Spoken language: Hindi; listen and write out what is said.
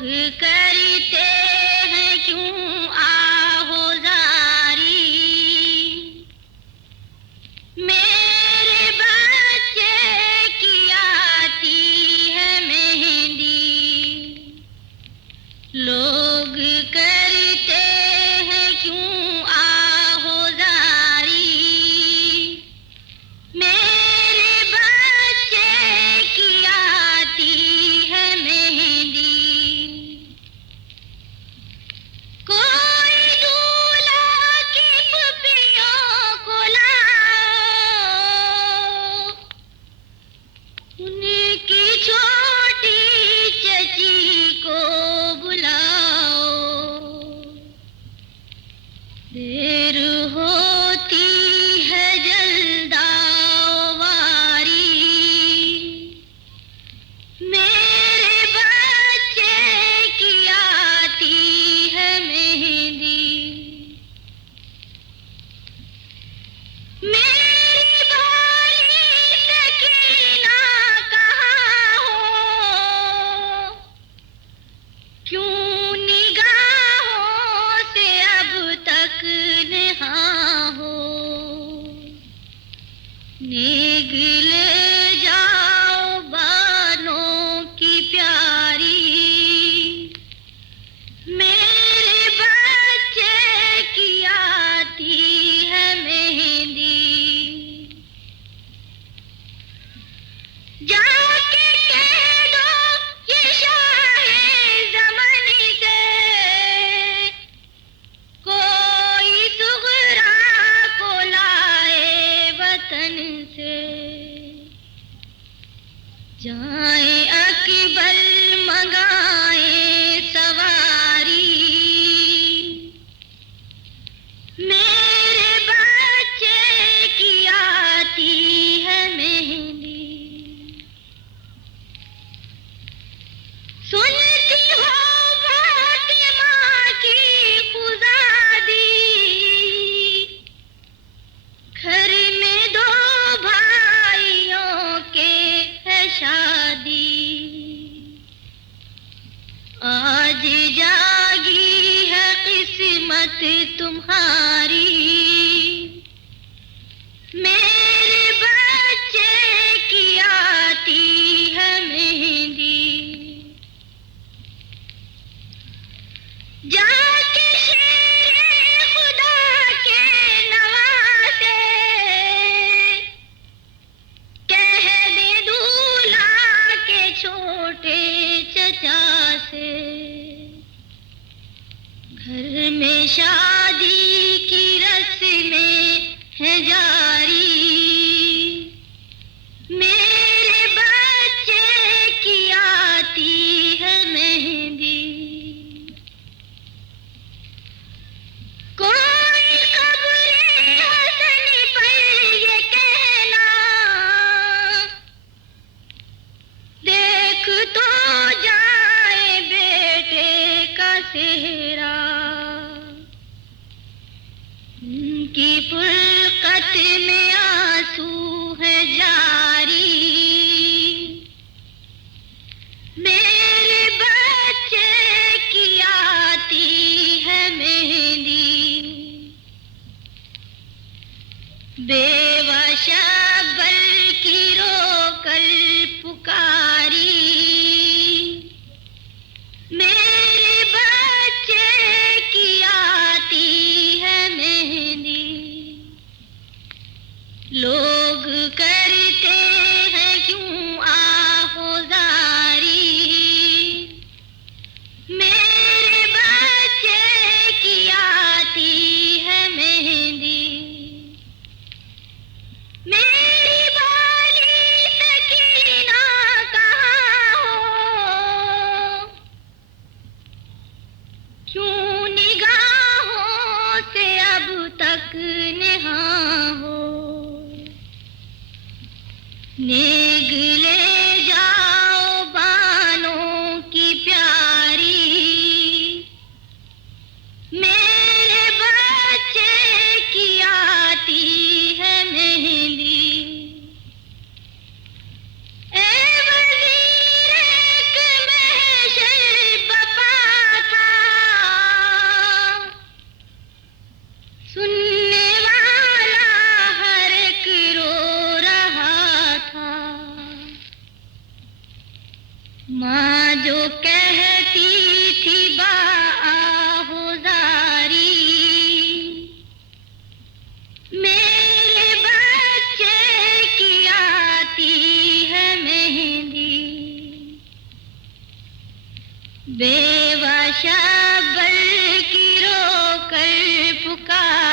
करते हैं क्यों आहोजारी, मेरे बच्चे की आती है मेहंदी। लोग करते हैं क्यों आहोजारी, मेरे बच्चे की आती है मेहंदी। कोई दूल्हा की पुपियों को लाओ, उनकी छोटी चची को बुलाओ। देर होती है जल्दावारी, मेरे बच्चे की आती है मेहंदी। मेरी भोली सकीना कहाँ हो, क्यों निगाहों से अब तक नहा हो। नेग ले जाओ बानों की प्यारी, मेरे बच्चे की आती है मेहंदी। जाके कह दो ये शाहे ज़माने से, कोई सुगरा को लाए वतन से। जाए अकबर मंगाए सवारी, मेरे बच्चे की आती है मेहंदी। सुनती हो फातिमा की खुजादी, घर में दो भाइयों के है शादी। आज जागी है किस्मत तुम्हारी, मेरे बच्चे की आती है मेहंदी। जाके शेरे खुदा के नवासे, कह दे दूल्हा के छोटे चचा से। घर में शादी की रस्में है जारी, मेरे बच्चे की आती है मेहंदी। कोई कब्रे हसन पर ये कहना, देख तो जाए बेटे का सेहरा। उनकी फुलकत में आंसू है जारी, मेरे बच्चे की आती है मेहंदी। बेवश अकबर की रोकर पुकारी, मेरे बच्चे की आती है मेहंदी। लोग करते हैं क्यों आहोजारी, मेरे बच्चे की आती है मेहंदी। मेरी भोली सकीना कहाँ हो, क्यों निगाहों से अब तक नहा हो। नेग ले जाओ बानों की प्यारी, मेरे बच्चे की आती है मेहंदी। ए वज़ीर एक महशर माँ जो कहती थी बाहुजारी, मेरे बच्चे की आती है मेहंदी। बेवा शब्बल की रोकर पुकार